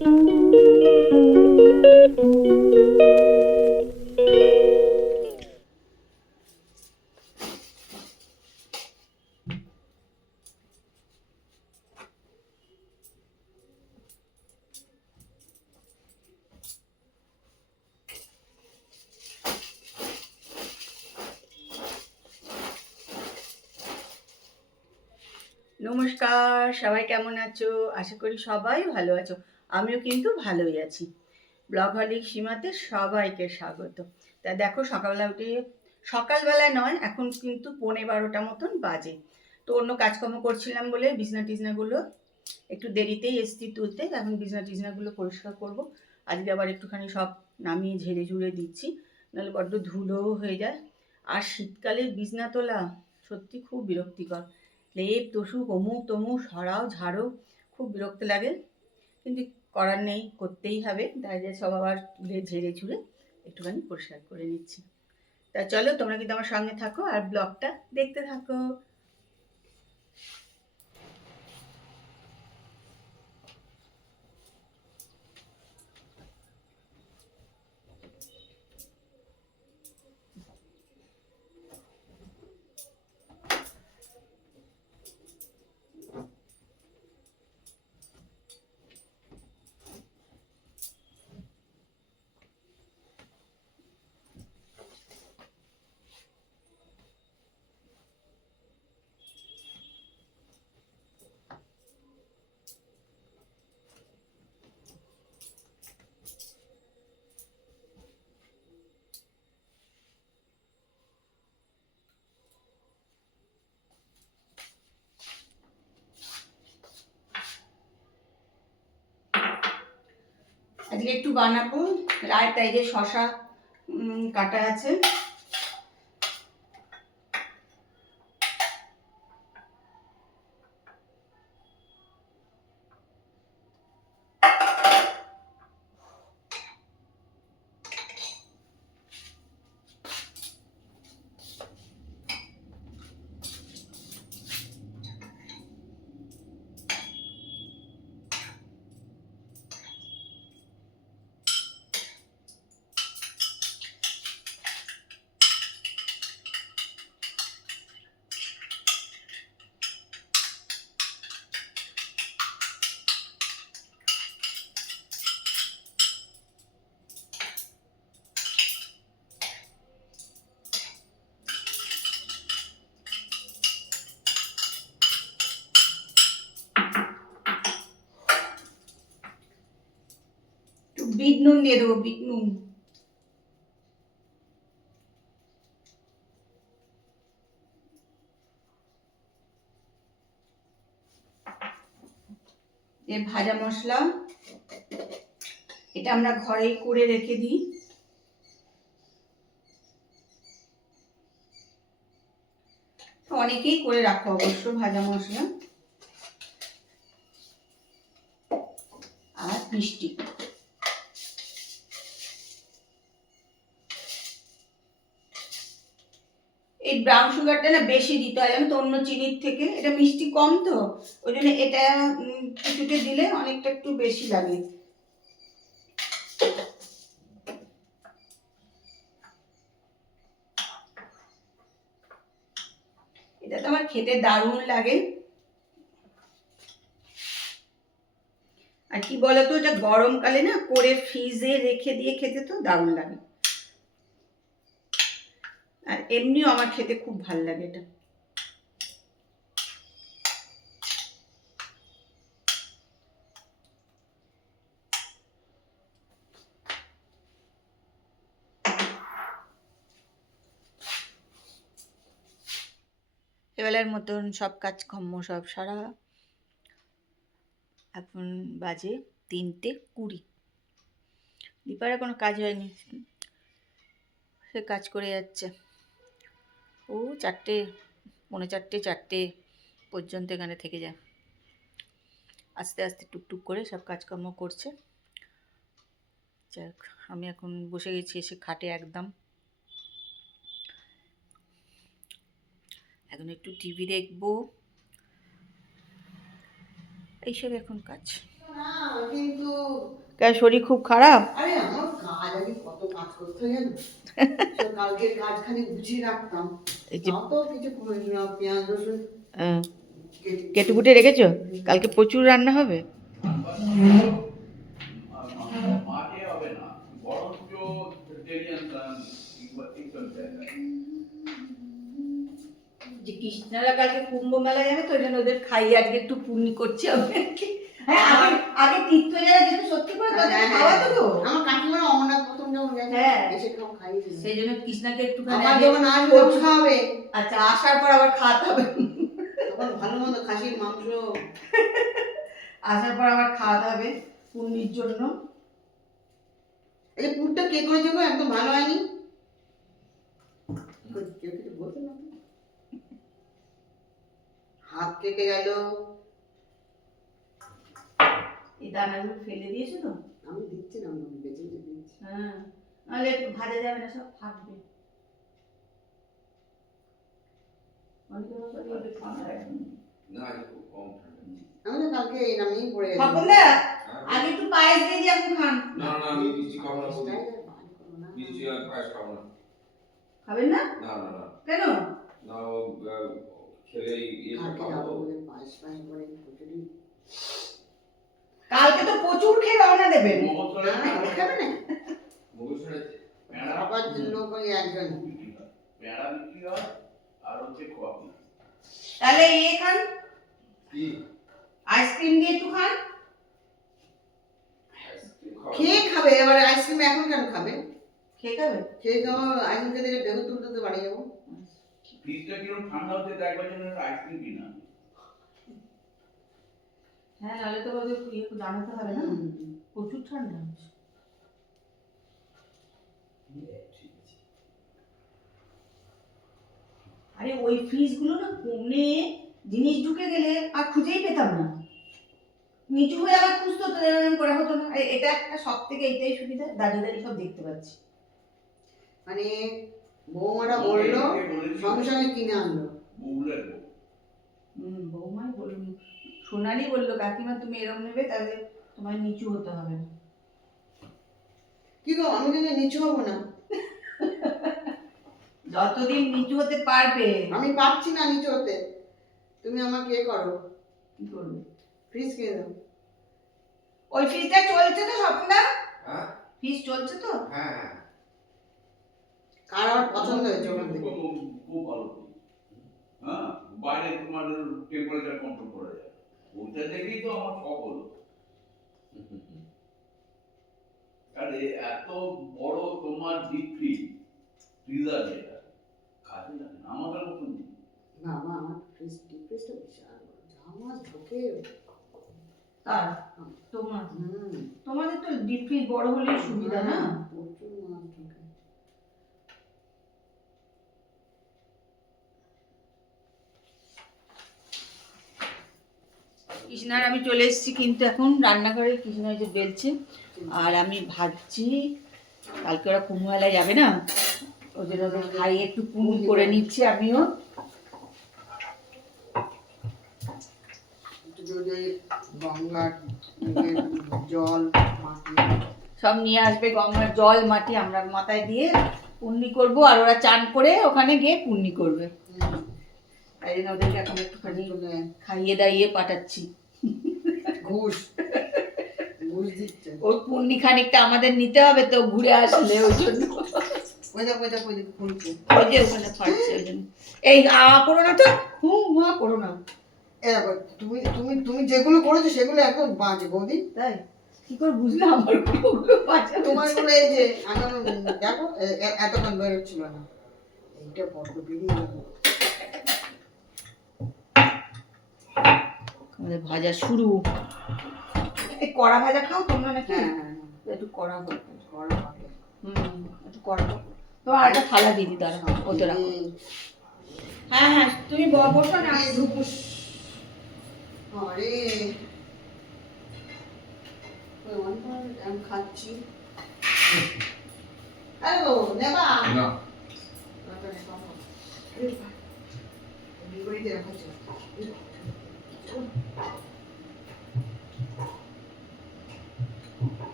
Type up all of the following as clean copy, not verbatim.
নমস্কার, সবাই কেমন আছো? আশা করি সবাই ভালো আছো। আমিও কিন্তু ভালোই আছি। ব্লগহলিক সীমাতে সবাইকে স্বাগত। তা দেখো, সকালবেলায় নয়, এখন কিন্তু 11:15 মতন বাজে। তো অন্য কাজকর্ম করছিলাম বলে বিছনা টিছনাগুলো একটু দেরিতেই এসছি তুলতে। এখন বিছনা টিছনাগুলো পরিষ্কার করব। আজকে আবার একটুখানি সব নামিয়ে ঝেড়ে ঝুড়ে দিচ্ছি, নাহলে বড্ড ধুলোও হয়ে যায়। আর শীতকালে বিছনা তোলা সত্যি খুব বিরক্তিকর। লেপ তোষক অমুক তমুক সরাও ঝাড়ো, খুব বিরক্ত লাগে, কিন্তু করার নেই, করতেই হবে। তাই যে সব আবার তুলে ঝেড়ে ঝুড়ে একটুখানি পরিষ্কার করে নিচ্ছি। তা চলো, তোমরা কিন্তু আমার সঙ্গে থাকো আর ব্লগটা দেখতে থাকো। আজকে একটু বানাবো রায়তা। এই যে শশা কাটা আছে, একটু বিট নুন দিয়ে দেবো, বিট নুন। যে ভাজা মশলা, এটা আমরা ঘরেই করে রেখে দিই। অনেকেই করে রাখো অবশ্য ভাজা মশলা। আর মিষ্টি, এই ব্রাউন সুগারটা না বেশি দিতে হয়, জানো তো, অন্য চিনির থেকে। এটা মিষ্টি কম, তো ওই জন্য এটা কিছুতে দিলে অনেকটা একটু বেশি লাগে। এটা তো আমার খেতে দারুণ লাগে। আর কি বলতো, এটা গরমকালে না করে ফ্রিজে রেখে দিয়ে খেতে তো দারুণ লাগে। আর এমনিও আমার খেতে খুব ভালো লাগে এটা। এবেলার মতন সব কাজকর্ম সব সারা। এখন বাজে 3:20। দীপার কোনো কাজ হয়নি, সে কাজ করে যাচ্ছে। ও 4টে, 4:45, 4টে পর্যন্ত এখানে থেকে যায়। আস্তে আস্তে টুকটুক করে সব কাজকর্ম করছে। যাক, আমি এখন বসে গেছি এসে খাটে একদম। এখন একটু টিভি দেখবো, এইসব এখন কাজ। কিন্তু শরীর খুব খারাপ? আরে আমার কাজ আগে কত কাজ করতে হয় জানো? কালকের কাজখানি গুছিয়ে রাখতাম, তাও তো কিছু পেঁয়াজ রসুন কেটে কুটে রেখেছো? কালকে প্রচুর রান্না হবে। যে কৃষ্ণারা কালকে কুম্ভ মেলা যাবে তো, ওই জন্য ওদের খাইয়ে আজকে একটু পুণ্যি করছে হবে। হ্যাঁ, আগে তীর্থ যারা যেত সত্যি করে তাদের খাওয়াতো তো। আমার কাকিমারা অমরনাথ প্রথম যখন গেছে, হ্যাঁ, এসে খাও খাইয়েছিল। সেই জন্য কৃষ্ণাকে একটুখানি আবার যখন আসবে তখন খাওয়াবে। আচ্ছা, আসার পর আবার খাওয়াতে হবে। তখন ভালো মন্দ খাসির মাংস আসার পর আবার খাওয়াতে হবে পুণ্যির জন্য। এই পুরটা কে করেছে গো? একদম ভালো হয়নি। কেউ কিছু বলতে না, হাত কেটে গেল। এই দানাগুলো ফেলে দিয়েছো তো? আমি দিচ্ছি না, আমি বেঁচে বেঁচে দিচ্ছি। হ্যাঁ, নাহলে ভাজা যাবে না, সব থাকবে। আমি তো কালকে এই নামেই পড়ে গেছি। খবরদা, আগে একটু পায়েস দিয়ে দিয়ে আপনি খান। না না, আমি মিষ্টি খাবো না। মিষ্টি আর পায়েস খাবো না। খাবেন না? না না না। কেন? না, ও খেলে খাবো। পায়েস পায়েস করে কচুরি। কালকে তো প্রচুর খেয়ে রওনা দেবেন। খাবে না? মগুসরে আবার লোক ওই একজন পেয়ারা বিক্রি হয় আর হচ্ছে খোয়া। তাহলে খান, কি আইসক্রিম দিয়ে একটু খান। খেয়ে খাবে, এবার আইসক্রিম এখন কেন খাবে? খেয়ে খাবে? খেয়ে খাবো, আইসক্রিম খেতে গেলে বেগুন তুলতে বাড়ি যাবো। ফ্রিজটা কিরকম ঠান্ডা হতে দেখবার জন্য একটা আইসক্রিম কিনা। হ্যাঁ, নাহলে তো ওদের একটু জানাতে হবে না, প্রচুর ঠান্ডা হচ্ছে। আরে ওই ফ্রিজগুলো না কোণে জিনিস ঢুকে গেলে আর খুঁজেই পেতাম না, নিচু হয়ে আবার খুঁজতে হতো, এরকম করে হতো না। এটা একটা সব থেকে এইটাই সুবিধা, দাঁড়িয়ে দাঁড়িয়ে সব দেখতে পাচ্ছি। মানে বৌমারা বললো সঙ্গে সঙ্গে কিনে আনলো। বৌমাই বলুন, সোনালি বললো কাকিমা তুমি এরকম নেবে, তাহলে তোমার নিচু হতে হবে না। কি গো, আমি কিন্তু নিচু হবো না। যতদিন নিচু হতে পারবে। আমি পারছি না নিচু হতে, তুমি আমাকে করো। কি করবে? ফ্রিজ কিনে দাও। ওই ফ্রিজটা চলছে তো স্বপ্না? হ্যাঁ, ফ্রিজ চলছে তো? হ্যাঁ হ্যাঁ। কার আমার পছন্দ হয়েছে ওখান থেকে? খুব ভালো। হ্যাঁ, বাইরে তোমার টেম্পারেচার কন্ট্রোল করা যায়, ওইটা দেখেই তো আমার শখ হলো। আরে এত বড় তোমার ডিপ ফ্রিজার, এটা কাজে লাগে না আমাদের মতন। না মা, আমার ফ্রিজ ডিপ ফ্রিজটা বিশাল বড়, যা মাছ ঢোকে। আর তোমাদের তো ডিপ ফ্রিজ বড় হলেই সুবিধা না? প্রচুর মাছ ঢোকে। কৃষ্ণার আমি চলে এসেছি কিন্তু এখন রান্নাঘরে, কৃষ্ণা যে বেলছে আর আমি ভাজছি। কালকে ওরা কুম্ভমেলায় যাবে না, ওই জন্য ওদের খাইয়ে একটু পুণ্য করে নিচ্ছি আমিও। গঙ্গার জল মাটি সব নিয়ে আসবে, গঙ্গার জল মাটি আমরা মাথায় দিয়ে পুণ্যি করব, আর ওরা চান করে ওখানে গিয়ে পুণ্যি করবে। তাই জন্য ওদেরকে এখন একটুখানি খাইয়ে দাইয়ে পাঠাচ্ছি। ঘুষ ঘুষ দিচ্ছে। ওর পুণ্যি খানিকটা আমাদের নিতে হবে তো ঘুরে আসলে, ওই জন্য। ওই যে ওখানে ফাটছে, ওই জন্য। এই করো না তো, করো না। তুমি তুমি তুমি যেগুলো করেছো সেগুলো একদম বাজে বৌদি। তাই কি করে বুঝলে আমার ওগুলো বাজে? তোমার গুলো এই যে আমি দেখো এতক্ষণ বেরোচ্ছিল না, এইটা বড্ড বেরিয়ে গেল। আমাদের ভাজা শুরু। এই কড়া ভাজা খাও তোমরা নাকি? হ্যাঁ হ্যাঁ, একটু কড়া করো। কড়া ভাজা। একটু কড়া করো। তোমার একটা থালা দিদি দাঁড়া, ওতে রাখো। হ্যাঁ হ্যাঁ, তুমি বসো না। আরে আমি খাচ্ছি। আরে ও নেবা না,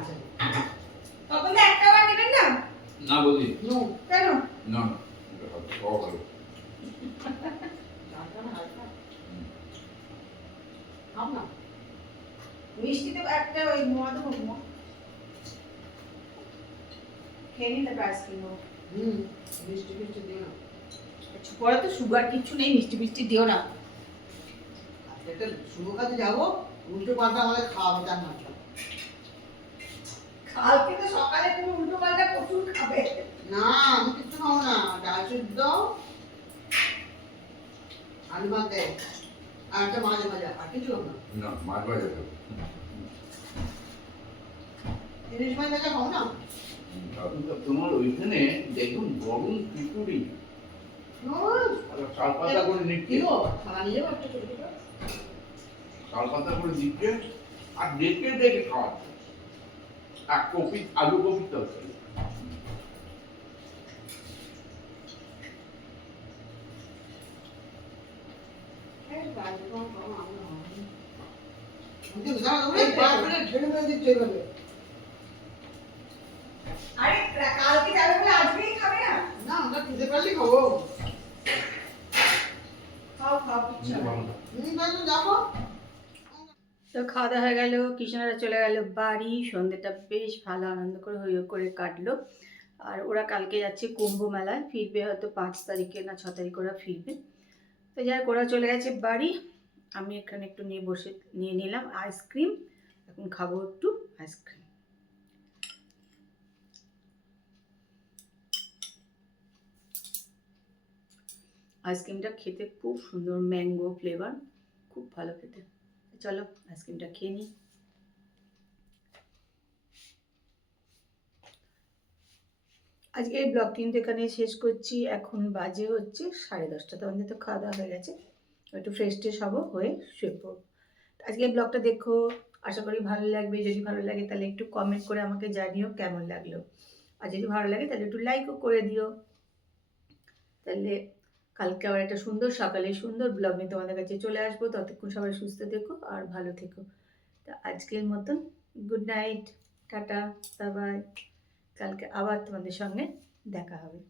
আছে তখন তো একটা বার নেবেন না না বলি নো কেন না না এটা হবে খাওয়া ভালো খাও না মিষ্টি তো একটা ওই মদ হোক খেয়ে নিন তারপর আইসক্রিম হোক মিষ্টি মিষ্টি দিও না পরে তো সুগার কিচ্ছু নেই মিষ্টি মিষ্টি দিও না এটা শুভ কাজে যাবো উল্টো পাল্টা আমাদের খাওয়াবে তার মাত্র কালকে তো সকালে তুমি উল্টো পাল্টা প্রচুর খাবে না আমি কিছু খাবো না ডাল সিদ্ধ আলু ভাতে আর একটা মাছ ভাজা আর কিছু খাবো না না মাছ ভাজা তো ইলিশ মাছ ভাজা খাবো না তোমার ওইখানে দেখুন গরম খিচুড়ি শাল পাতা করে কি নিচ্ছে গো খানা নিয়ে যাবো একটা ছোট ছোট শাল পাতা করে দিচ্ছে আর দেখে দেখে খাওয়াচ্ছে আর কপি আলু কপি তরকারি আরে কালকে যাবে বলে আজকেই খাবে না খাও খাও কিচ্ছু হবে না। তো খাওয়া দাওয়া হয়ে গেল কৃষ্ণরা চলে গেল বাড়ি সন্ধ্যেটা বেশ ভালো আনন্দ করে হই হই করে কাটলো আর ওরা কালকে যাচ্ছে কুম্ভ মেলায় ফিরবে হয়তো 5 তারিখে না 6 তারিখ ওরা ফিরবে তো যাই হোক ওরা চলে গেছে বাড়ি আমি এখানে একটু নিয়ে নিলাম আইসক্রিম এখন খাবো একটু আইসক্রিম আইসক্রিমটা খেতে খুব সুন্দর ম্যাঙ্গো ফ্লেভার খুব ভালো খেতে চলো আইসক্রিমটা খেয়ে নিই আজকে এই ব্লগ কিন্তু এখানে শেষ করছি এখন বাজে হচ্ছে 10:30 তো আমাদের তো খাওয়া দাওয়া হয়ে গেছে একটু ফ্রেশ ট্রেশ হবো হয়ে শুয়ে পড়বো আজকে এই ব্লগটা দেখো আশা করি ভালো লাগবে যদি ভালো লাগে তাহলে একটু কমেন্ট করে আমাকে জানিও কেমন লাগলো আর যদি ভালো লাগে তাহলে একটু লাইকও করে দিও তাহলে কালকে আবার একটা সুন্দর সকালে সুন্দর ব্লগ নিয়ে তোমাদের কাছে চলে আসবো ততক্ষণ সবাই সুস্থ থেকো আর ভালো থেকো তা আজকের মতন good night tata bye bye কালকে আবার তোমাদের সঙ্গে দেখা হবে